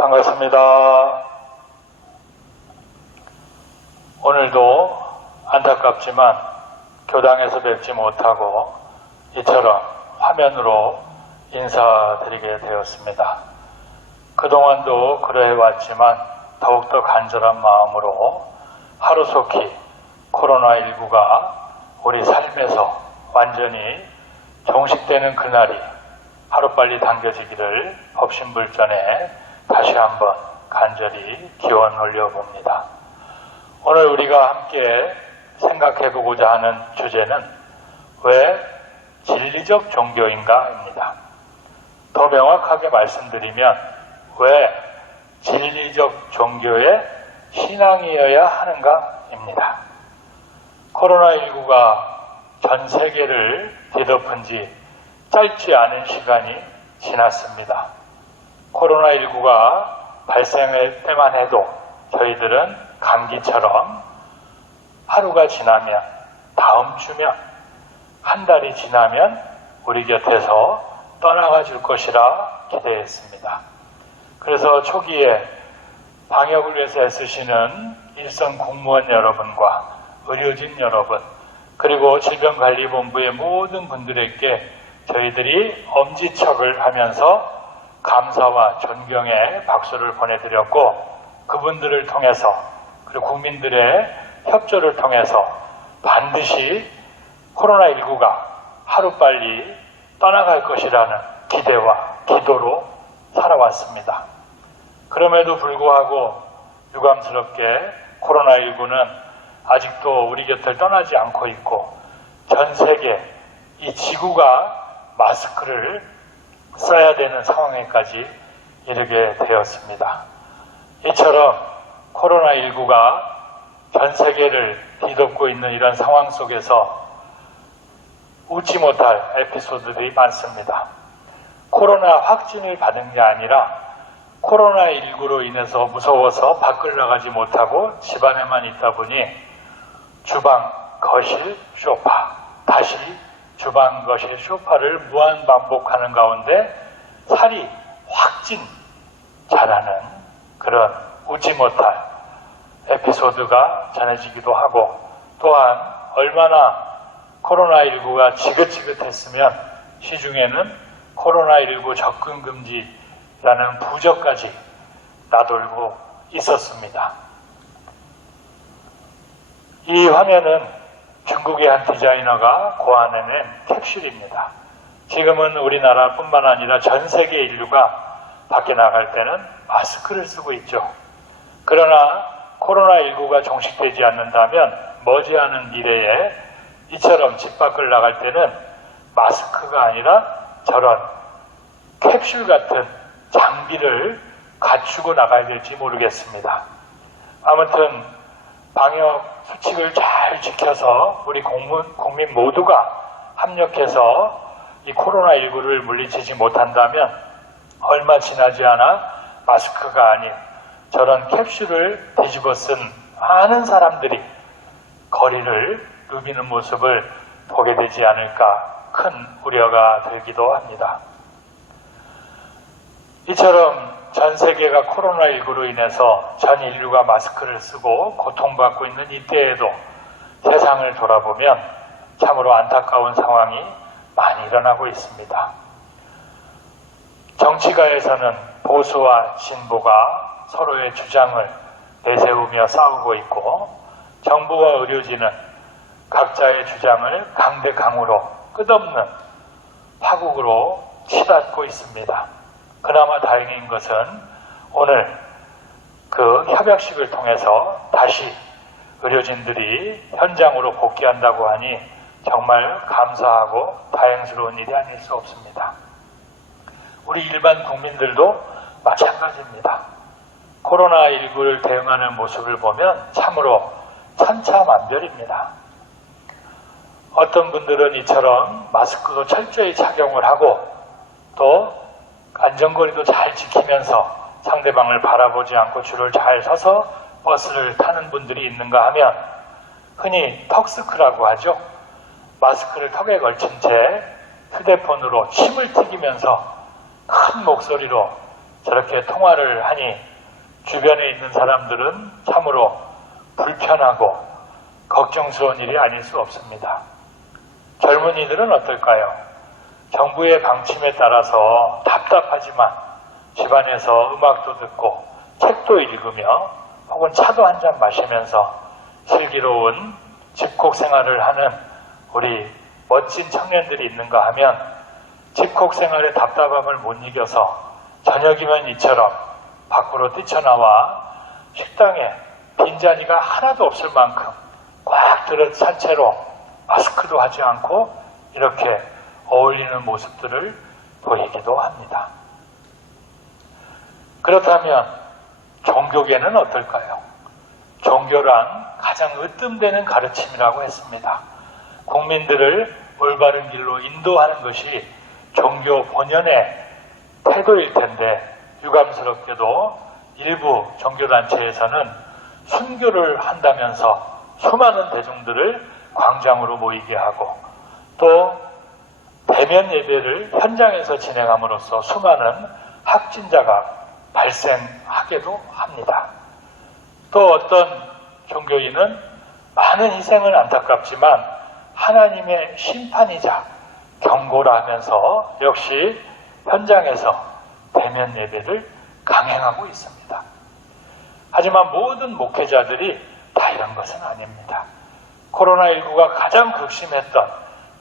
반갑습니다. 오늘도 안타깝지만 교당에서 뵙지 못하고 이처럼 화면으로 인사드리게 되었습니다. 그동안도 그러해왔지만 더욱더 간절한 마음으로 하루속히 코로나19가 우리 삶에서 완전히 종식되는 그날이 하루빨리 당겨지기를 법신불전에 다시 한번 간절히 기원 올려봅니다. 오늘 우리가 함께 생각해보고자 하는 주제는 왜 진리적 종교인가입니다. 더 명확하게 말씀드리면 왜 진리적 종교의 신앙이어야 하는가입니다. 코로나19가 전 세계를 뒤덮은 지 짧지 않은 시간이 지났습니다. 코로나19가 발생할 때만 해도 저희들은 감기처럼 하루가 지나면, 다음 주면, 한 달이 지나면 우리 곁에서 떠나가 줄 것이라 기대했습니다. 그래서 초기에 방역을 위해서 애쓰시는 일선 공무원 여러분과 의료진 여러분, 그리고 질병관리본부의 모든 분들에게 저희들이 엄지척을 하면서 감사와 존경의 박수를 보내드렸고, 그분들을 통해서 그리고 국민들의 협조를 통해서 반드시 코로나19가 하루빨리 떠나갈 것이라는 기대와 기도로 살아왔습니다. 그럼에도 불구하고 유감스럽게 코로나19는 아직도 우리 곁을 떠나지 않고 있고 전 세계 이 지구가 마스크를 써야 되는 상황에까지 이르게 되었습니다. 이처럼 코로나19가 전 세계를 뒤덮고 있는 이런 상황 속에서 웃지 못할 에피소드들이 많습니다. 코로나 확진을 받은 게 아니라 코로나19로 인해서 무서워서 밖을 나가지 못하고 집안에만 있다 보니 주방, 거실, 소파, 다시 주방, 거실, 소파를 무한 반복하는 가운데 살이 확진 자라는 그런 웃지 못할 에피소드가 전해지기도 하고, 또한 얼마나 코로나19가 지긋지긋했으면 시중에는 코로나19 접근 금지라는 부적까지 나돌고 있었습니다. 이 화면은 중국의 한 디자이너가 고안해낸 캡슐입니다. 지금은 우리나라뿐만 아니라 전 세계 인류가 밖에 나갈 때는 마스크를 쓰고 있죠. 그러나 코로나19가 종식되지 않는다면 머지않은 미래에 이처럼 집 밖을 나갈 때는 마스크가 아니라 저런 캡슐 같은 장비를 갖추고 나가야 될지 모르겠습니다. 아무튼 방역 수칙을 잘 지켜서 우리 국민 모두가 합력해서 이 코로나19를 물리치지 못한다면 얼마 지나지 않아 마스크가 아닌 저런 캡슐을 뒤집어 쓴 많은 사람들이 거리를 누비는 모습을 보게 되지 않을까 큰 우려가 들기도 합니다. 이처럼 전 세계가 코로나19로 인해서 전 인류가 마스크를 쓰고 고통받고 있는 이때에도 세상을 돌아보면 참으로 안타까운 상황이 많이 일어나고 있습니다. 정치가에서는 보수와 진보가 서로의 주장을 내세우며 싸우고 있고, 정부와 의료진은 각자의 주장을 강대강으로 끝없는 파국으로 치닫고 있습니다. 그나마 다행인 것은 오늘 그 협약식을 통해서 다시 의료진들이 현장으로 복귀한다고 하니 정말 감사하고 다행스러운 일이 아닐 수 없습니다. 우리 일반 국민들도 마찬가지입니다. 코로나19를 대응하는 모습을 보면 참으로 천차만별입니다. 어떤 분들은 이처럼 마스크도 철저히 착용을 하고 또 안전거리도 잘 지키면서 상대방을 바라보지 않고 줄을 잘 서서 버스를 타는 분들이 있는가 하면 흔히 턱스크라고 하죠. 마스크를 턱에 걸친 채 휴대폰으로 침을 튀기면서 큰 목소리로 저렇게 통화를 하니 주변에 있는 사람들은 참으로 불편하고 걱정스러운 일이 아닐 수 없습니다. 젊은이들은 어떨까요? 정부의 방침에 따라서 답답하지만 집안에서 음악도 듣고 책도 읽으며 혹은 차도 한 잔 마시면서 슬기로운 집콕 생활을 하는 우리 멋진 청년들이 있는가 하면 집콕 생활의 답답함을 못 이겨서 저녁이면 이처럼 밖으로 뛰쳐나와 식당에 빈자리가 하나도 없을 만큼 꽉 들어찬 채로 마스크도 하지 않고 이렇게 어울리는 모습들을 보이기도 합니다. 그렇다면 종교계는 어떨까요? 종교란 가장 으뜸되는 가르침이라고 했습니다. 국민들을 올바른 길로 인도하는 것이 종교 본연의 태도일 텐데 유감스럽게도 일부 종교단체에서는 순교를 한다면서 수많은 대중들을 광장으로 모이게 하고 또 대면 예배를 현장에서 진행함으로써 수많은 확진자가 발생하기도 합니다. 또 어떤 종교인은 많은 희생은 안타깝지만 하나님의 심판이자 경고라 하면서 역시 현장에서 대면 예배를 강행하고 있습니다. 하지만 모든 목회자들이 다 이런 것은 아닙니다. 코로나19가 가장 극심했던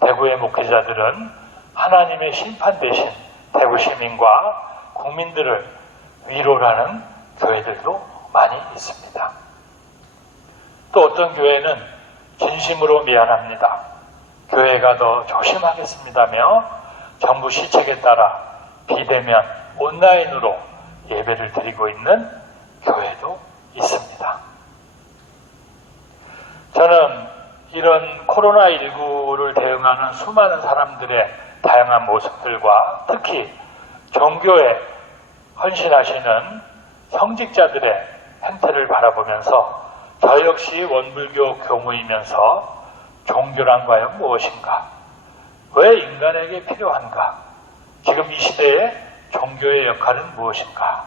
대구의 목회자들은 하나님의 심판 대신 대구 시민과 국민들을 위로하는 교회들도 많이 있습니다. 또 어떤 교회는 진심으로 미안합니다. 교회가 더 조심하겠습니다며 정부 시책에 따라 비대면 온라인으로 예배를 드리고 있는 교회도 있습니다. 저는 이런 코로나19를 대응하는 수많은 사람들의 다양한 모습들과 특히 종교에 헌신하시는 성직자들의 행태를 바라보면서 저 역시 원불교 교무이면서 종교란 과연 무엇인가? 왜 인간에게 필요한가? 지금 이 시대에 종교의 역할은 무엇인가?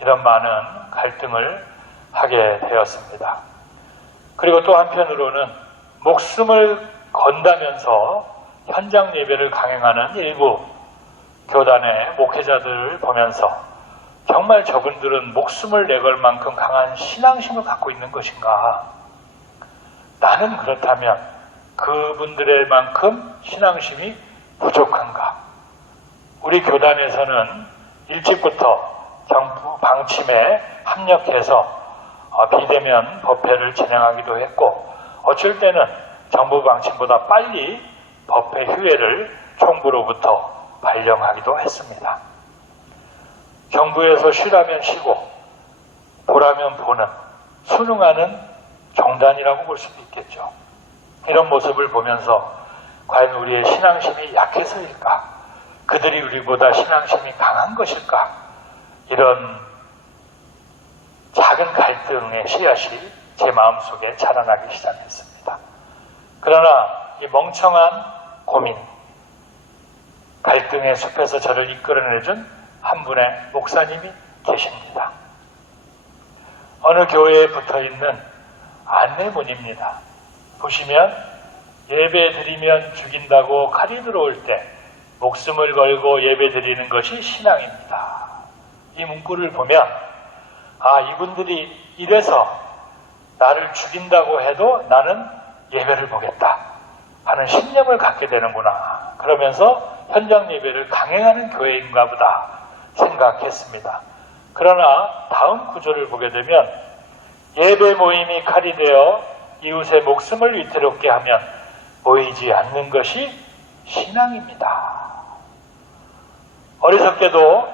이런 많은 갈등을 하게 되었습니다. 그리고 또 한편으로는 목숨을 건다면서 현장 예배를 강행하는 일부 교단의 목회자들을 보면서 정말 저분들은 목숨을 내걸 만큼 강한 신앙심을 갖고 있는 것인가? 나는 그렇다면 그분들의 만큼 신앙심이 부족한가? 우리 교단에서는 일찍부터 정부 방침에 합력해서 비대면 법회를 진행하기도 했고 어쩔 때는 정부 방침보다 빨리 법회 휴회를 총부로부터 발령하기도 했습니다. 정부에서 쉬라면 쉬고 보라면 보는 순응하는 종단이라고 볼 수도 있겠죠. 이런 모습을 보면서 과연 우리의 신앙심이 약해서일까? 그들이 우리보다 신앙심이 강한 것일까? 이런 작은 갈등의 씨앗이 제 마음속에 자라나기 시작했습니다. 그러나 이 멍청한 고민, 갈등의 숲에서 저를 이끌어내준 한 분의 목사님이 계십니다. 어느 교회에 붙어있는 안내문입니다. 보시면 예배 드리면 죽인다고 칼이 들어올 때 목숨을 걸고 예배 드리는 것이 신앙입니다. 이 문구를 보면 이분들이 이래서 나를 죽인다고 해도 나는 예배를 보겠다 하는 신념을 갖게 되는구나. 그러면서 현장 예배를 강행하는 교회인가 보다 생각했습니다. 그러나 다음 구절을 보게 되면 예배 모임이 칼이 되어 이웃의 목숨을 위태롭게 하면 모이지 않는 것이 신앙입니다. 어리석게도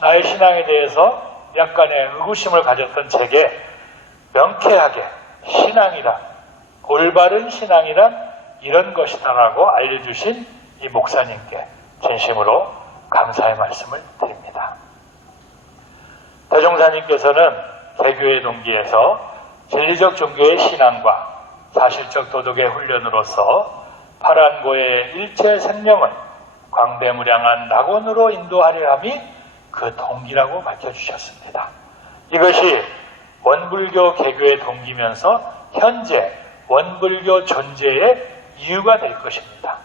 나의 신앙에 대해서 약간의 의구심을 가졌던 제게 명쾌하게 신앙이란, 올바른 신앙이란 이런 것이다라고 알려주신 이 목사님께 진심으로 감사의 말씀을 드립니다. 대종사님께서는 개교의 동기에서 진리적 종교의 신앙과 사실적 도덕의 훈련으로서 파란고의 일체 생명을 광대무량한 낙원으로 인도하려 함이 그 동기라고 밝혀주셨습니다. 이것이 원불교 개교의 동기면서 현재 원불교 존재의 이유가 될 것입니다.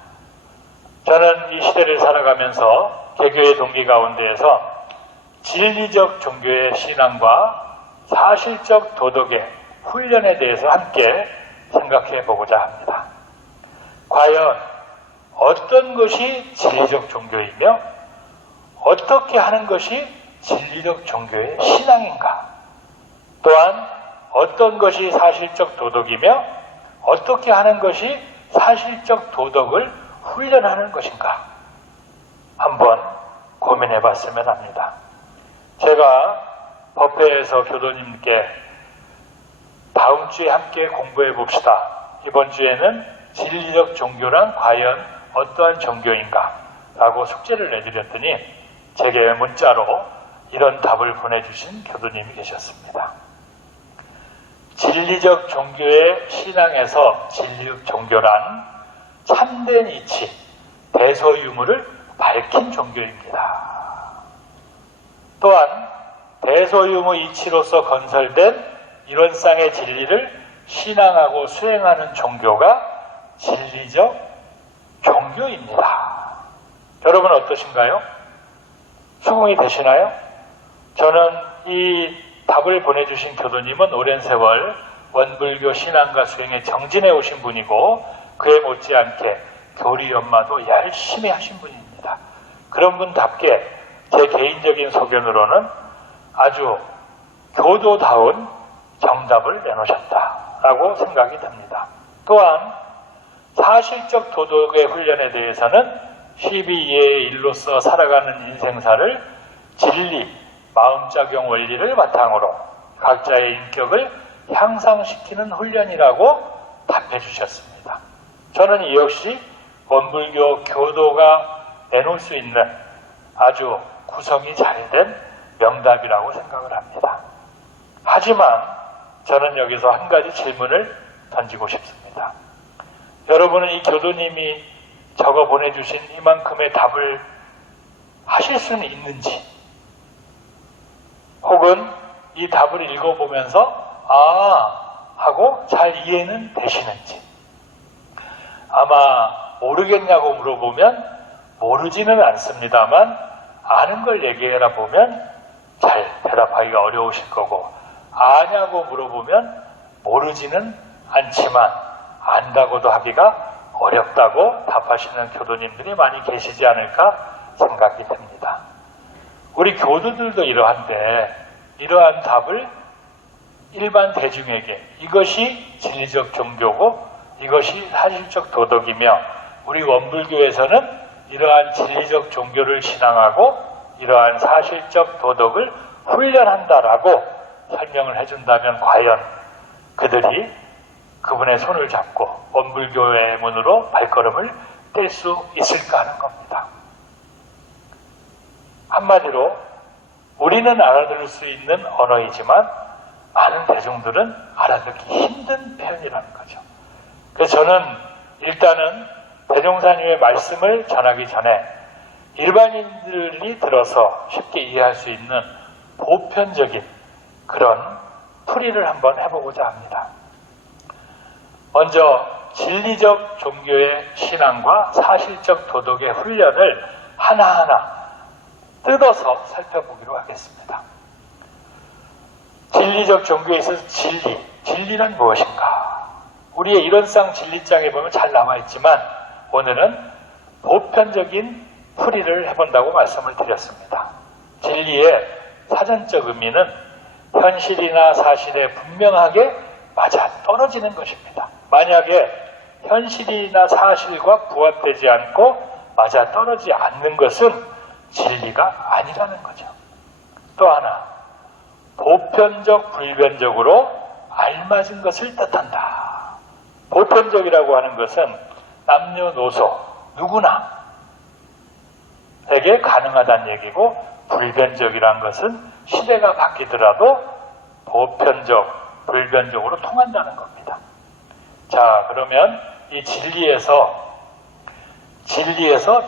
저는 이 시대를 살아가면서 개교의 동기 가운데에서 진리적 종교의 신앙과 사실적 도덕의 훈련에 대해서 함께 생각해 보고자 합니다. 과연 어떤 것이 진리적 종교이며 어떻게 하는 것이 진리적 종교의 신앙인가? 또한 어떤 것이 사실적 도덕이며 어떻게 하는 것이 사실적 도덕을 훈련하는 것인가? 한번 고민해 봤으면 합니다. 제가 법회에서 교도님께 다음 주에 함께 공부해 봅시다. 이번 주에는 진리적 종교란 과연 어떠한 종교인가? 라고 숙제를 내드렸더니 제게 문자로 이런 답을 보내주신 교도님이 계셨습니다. 진리적 종교의 신앙에서 진리적 종교란 참된 이치, 대소유무를 밝힌 종교입니다. 또한 대소유무 이치로서 건설된 이론상의 진리를 신앙하고 수행하는 종교가 진리적 종교입니다. 여러분 어떠신가요? 수긍이 되시나요? 저는 이 답을 보내주신 교도님은 오랜 세월 원불교 신앙과 수행에 정진해 오신 분이고 그에 못지않게 교리 연마도 열심히 하신 분입니다. 그런 분답게 제 개인적인 소견으로는 아주 교도다운 정답을 내놓으셨다라고 생각이 듭니다. 또한 사실적 도덕의 훈련에 대해서는 12예의 일로서 살아가는 인생사를 진리, 마음작용 원리를 바탕으로 각자의 인격을 향상시키는 훈련이라고 답해 주셨습니다. 저는 이 역시 원불교 교도가 내놓을 수 있는 아주 구성이 잘된 명답이라고 생각을 합니다. 하지만 저는 여기서 한 가지 질문을 던지고 싶습니다. 여러분은 이 교도님이 적어 보내주신 이만큼의 답을 하실 수는 있는지, 혹은 이 답을 읽어보면서 하고 잘 이해는 되시는지. 아마 모르겠냐고 물어보면 모르지는 않습니다만 아는 걸 얘기해라 보면 잘 대답하기가 어려우실 거고, 아냐고 물어보면 모르지는 않지만 안다고도 하기가 어렵다고 답하시는 교도님들이 많이 계시지 않을까 생각이 됩니다. 우리 교도들도 이러한데 이러한 답을 일반 대중에게 이것이 진리적 종교고 이것이 사실적 도덕이며 우리 원불교에서는 이러한 진리적 종교를 신앙하고 이러한 사실적 도덕을 훈련한다라고 설명을 해준다면 과연 그들이 그분의 손을 잡고 원불교의 문으로 발걸음을 뗄 수 있을까 하는 겁니다. 한마디로 우리는 알아들을 수 있는 언어이지만 많은 대중들은 알아듣기 힘든 표현이라는 거죠. 그래서 저는 일단은 대종사님의 말씀을 전하기 전에 일반인들이 들어서 쉽게 이해할 수 있는 보편적인 그런 풀이를 한번 해보고자 합니다. 먼저 진리적 종교의 신앙과 사실적 도덕의 훈련을 하나하나 뜯어서 살펴보기로 하겠습니다. 진리적 종교에 있어서 진리란 무엇인가? 우리의 이론상 진리장에 보면 잘 나와 있지만 오늘은 보편적인 풀이를 해본다고 말씀을 드렸습니다. 진리의 사전적 의미는 현실이나 사실에 분명하게 맞아 떨어지는 것입니다. 만약에 현실이나 사실과 부합되지 않고 맞아 떨어지지 않는 것은 진리가 아니라는 거죠. 또 하나, 보편적, 불변적으로 알맞은 것을 뜻한다. 보편적이라고 하는 것은 남녀노소 누구나 에게 가능하다는 얘기고, 불변적이라는 것은 시대가 바뀌더라도 보편적, 불변적으로 통한다는 겁니다. 자, 그러면 이 진리에서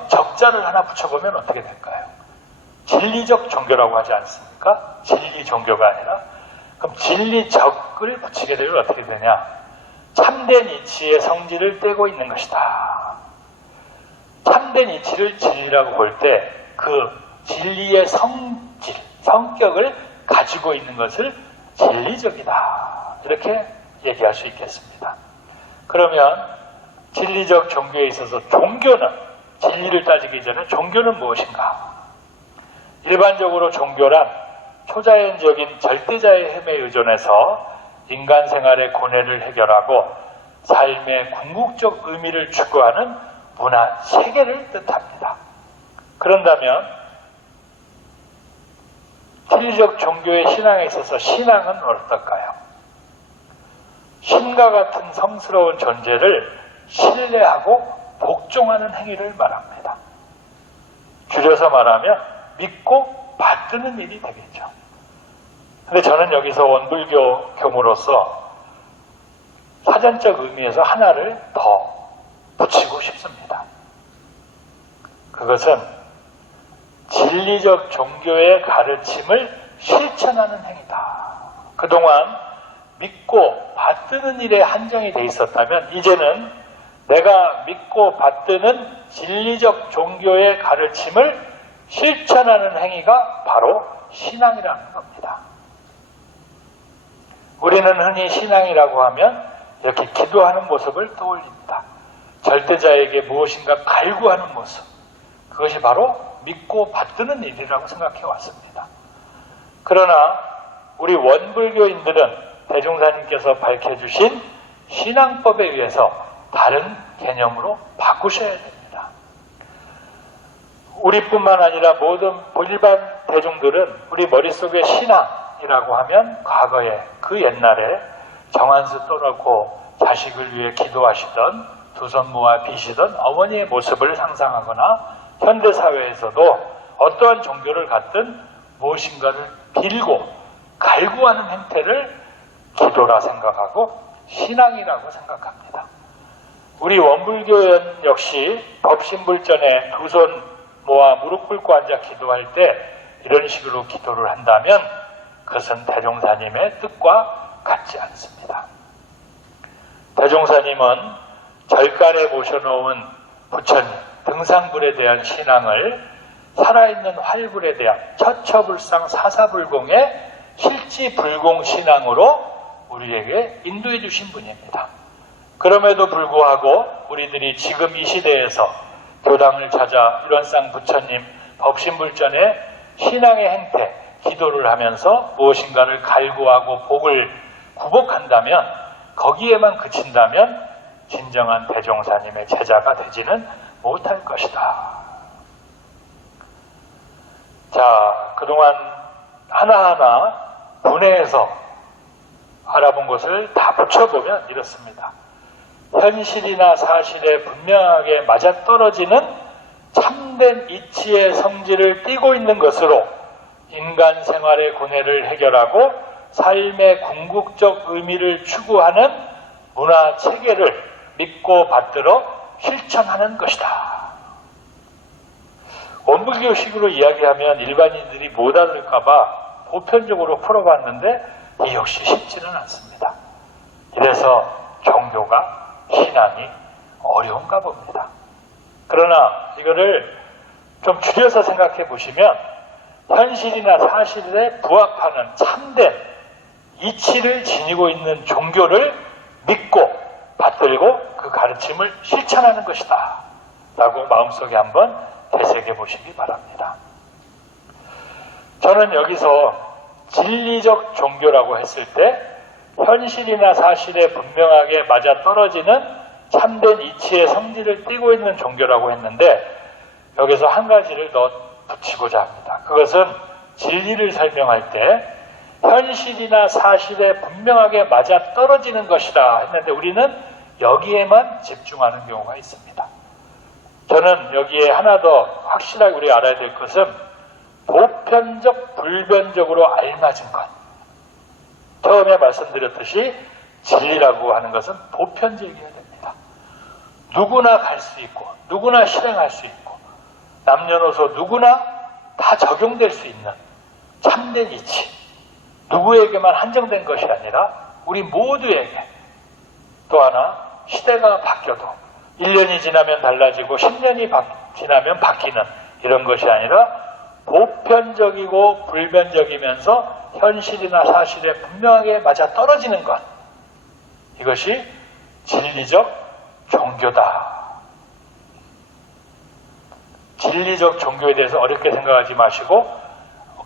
적자를 하나 붙여보면 어떻게 될까요? 진리적 종교라고 하지 않습니까? 진리 종교가 아니라. 그럼 진리적을 붙이게 되면 어떻게 되냐? 참된 이치의 성질을 떼고 있는 것이다. 참된 이치를 진리라고 볼 때 그 진리의 성질, 성격을 가지고 있는 것을 진리적이다. 이렇게 얘기할 수 있겠습니다. 그러면 진리적 종교에 있어서 종교는, 진리를 따지기 전에 종교는 무엇인가? 일반적으로 종교란 초자연적인 절대자의 힘에 의존해서 인간 생활의 고뇌를 해결하고 삶의 궁극적 의미를 추구하는 문화 체계를 뜻합니다. 그런다면 진리적 종교의 신앙에 있어서 신앙은 어떨까요? 신과 같은 성스러운 존재를 신뢰하고 복종하는 행위를 말합니다. 줄여서 말하면 믿고 받드는 일이 되겠죠. 근데 저는 여기서 원불교 교무로서 사전적 의미에서 하나를 더 붙이고 싶습니다. 그것은 진리적 종교의 가르침을 실천하는 행위다. 그동안 믿고 받드는 일에 한정이 돼 있었다면 이제는 내가 믿고 받드는 진리적 종교의 가르침을 실천하는 행위가 바로 신앙이라는 겁니다. 우리는 흔히 신앙이라고 하면 이렇게 기도하는 모습을 떠올립니다. 절대자에게 무엇인가 갈구하는 모습, 그것이 바로 믿고 받드는 일이라고 생각해 왔습니다. 그러나 우리 원불교인들은 대종사님께서 밝혀주신 신앙법에 의해서 다른 개념으로 바꾸셔야 됩니다. 우리뿐만 아니라 모든 일반 대중들은 우리 머릿속에 신앙이라고 하면 과거에 그 옛날에 정한수 떠놓고 자식을 위해 기도하시던 두 손 모아 비시던 어머니의 모습을 상상하거나 현대사회에서도 어떠한 종교를 갖든 무엇인가를 빌고 갈구하는 행태를 기도라 생각하고 신앙이라고 생각합니다. 우리 원불교연 역시 법신불전에 두 손 모아 무릎 꿇고 앉아 기도할 때 이런 식으로 기도를 한다면 그것은 대종사님의 뜻과 같지 않습니다. 대종사님은 절간에 모셔놓은 부처님, 등상불에 대한 신앙을 살아있는 활불에 대한 처처불상 사사불공의 실지불공 신앙으로 우리에게 인도해 주신 분입니다. 그럼에도 불구하고 우리들이 지금 이 시대에서 교당을 찾아 일원상 부처님 법신불전의 신앙의 행태, 기도를 하면서 무엇인가를 갈구하고 복을 구복한다면, 거기에만 그친다면 진정한 대종사님의 제자가 되지는 못할 것이다. 자, 그동안 하나하나 분해해서 알아본 것을 다 붙여보면 이렇습니다. 현실이나 사실에 분명하게 맞아떨어지는 참된 이치의 성질을 띠고 있는 것으로 인간 생활의 고뇌를 해결하고 삶의 궁극적 의미를 추구하는 문화 체계를 믿고 받들어 실천하는 것이다. 원불교식으로 이야기하면 일반인들이 못 알을까봐 보편적으로 풀어봤는데 이 역시 쉽지는 않습니다. 이래서 종교가, 신앙이 어려운가 봅니다. 그러나 이거를 좀 줄여서 생각해 보시면 현실이나 사실에 부합하는 참된 이치를 지니고 있는 종교를 믿고 받들고 그 가르침을 실천하는 것이다 라고 마음속에 한번 되새겨 보시기 바랍니다. 저는 여기서 진리적 종교라고 했을 때 현실이나 사실에 분명하게 맞아떨어지는 참된 이치의 성질을 띠고 있는 종교라고 했는데 여기서 한 가지를 더 붙이고자 합니다. 그것은 진리를 설명할 때 현실이나 사실에 분명하게 맞아떨어지는 것이다 했는데 우리는 여기에만 집중하는 경우가 있습니다. 저는 여기에 하나 더 확실하게 우리가 알아야 될 것은 보편적, 불변적으로 알맞은 것. 처음에 말씀드렸듯이 진리라고 하는 것은 보편적이어야 됩니다. 누구나 갈 수 있고 누구나 실행할 수 있고 남녀노소 누구나 다 적용될 수 있는 참된 이치, 누구에게만 한정된 것이 아니라 우리 모두에게, 또 하나 시대가 바뀌어도 1년이 지나면 달라지고 10년이 지나면 바뀌는 이런 것이 아니라 보편적이고 불변적이면서 현실이나 사실에 분명하게 맞아떨어지는 것, 이것이 진리적 종교다. 진리적 종교에 대해서 어렵게 생각하지 마시고,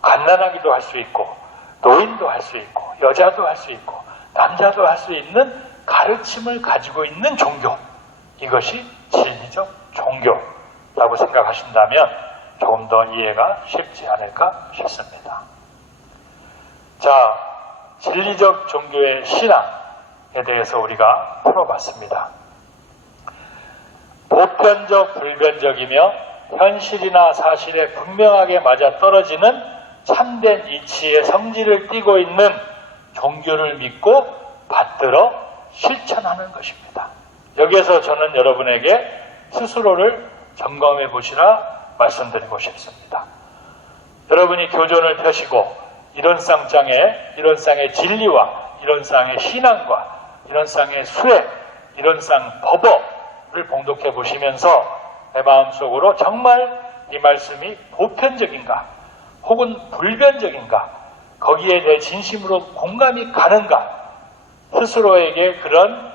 갓난아기도 할 수 있고 노인도 할 수 있고 여자도 할 수 있고 남자도 할 수 있는 가르침을 가지고 있는 종교, 이것이 진리적 종교라고 생각하신다면 조금 더 이해가 쉽지 않을까 싶습니다. 자, 진리적 종교의 신앙에 대해서 우리가 풀어봤습니다. 보편적 불변적이며 현실이나 사실에 분명하게 맞아떨어지는 참된 이치의 성질을 띠고 있는 종교를 믿고 받들어 실천하는 것입니다. 여기에서 저는 여러분에게 스스로를 점검해 보시라 말씀드리고 싶습니다. 여러분이 교존을 펴시고 이론상의 진리와 이론상의 신앙과 이론상의 수행, 이론상 법어를 봉독해 보시면서 내 마음속으로 정말 이 말씀이 보편적인가 혹은 불변적인가, 거기에 내 진심으로 공감이 가는가, 스스로에게 그런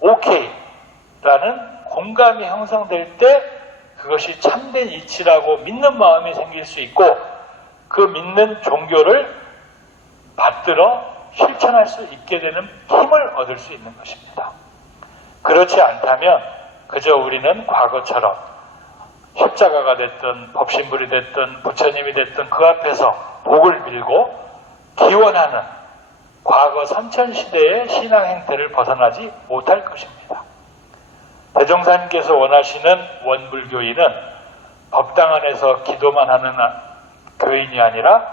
오케이라는 공감이 형성될 때 그것이 참된 이치라고 믿는 마음이 생길 수 있고, 그 믿는 종교를 받들어 실천할 수 있게 되는 힘을 얻을 수 있는 것입니다. 그렇지 않다면 그저 우리는 과거처럼 십자가가 됐든 법신불이 됐든 부처님이 됐든 그 앞에서 복을 빌고 기원하는 과거 선천시대의 신앙 행태를 벗어나지 못할 것입니다. 대종사님께서 원하시는 원불교인은 법당 안에서 기도만 하는 교인이 아니라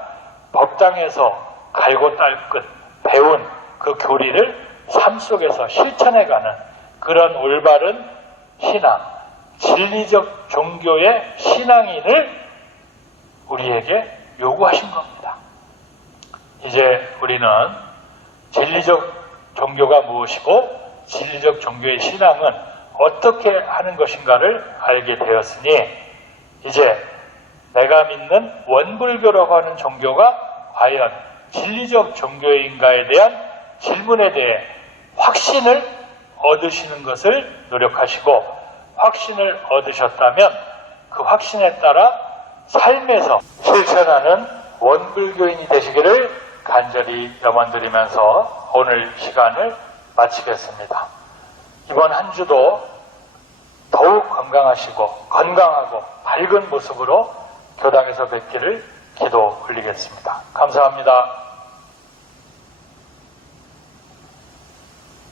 법당에서 갈고 닦은 배운 그 교리를 삶 속에서 실천해가는 그런 올바른 신앙, 진리적 종교의 신앙인을 우리에게 요구하신 겁니다. 이제 우리는 진리적 종교가 무엇이고 진리적 종교의 신앙은 어떻게 하는 것인가를 알게 되었으니, 이제 내가 믿는 원불교라고 하는 종교가 과연 진리적 종교인가에 대한 질문에 대해 확신을 얻으시는 것을 노력하시고, 확신을 얻으셨다면 그 확신에 따라 삶에서 실천하는 원불교인이 되시기를 간절히 염원드리면서 오늘 시간을 마치겠습니다. 이번 한 주도 더욱 건강하고 밝은 모습으로 교당에서 뵙기를 기도 올리겠습니다. 감사합니다.